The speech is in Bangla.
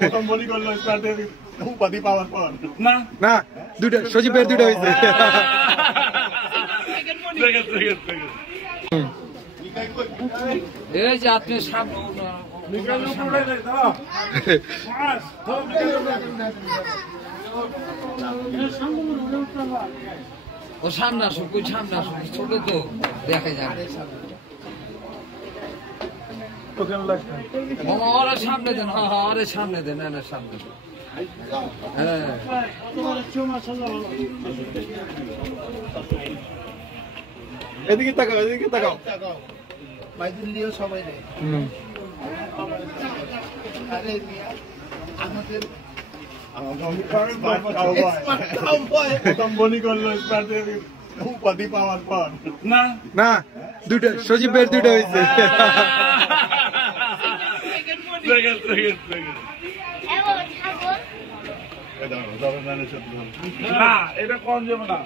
প্রথম বলি করলো স্মার্টের উপাধি পাওয়ার পর না না দুটো সজীবের দুটো হয়েছে এই যে আপনি ও সামনে আসুন কই সামনে আসুন ছোট তো দেখা যাবে ওরা সামনে দেন হ্যাঁ ওরে সামনে দেন না সামনে দেন হ্যাঁ এদিকে তাকাও এদিকে তাকাও বাইদুল দিও সবাই রে আরে আমাদের প্রথম বলি করলো স্মার্টের উপাধি পাওয়ার পর না না দুটো সজীবের দুটো হয়েছে না এটা কম যাবে না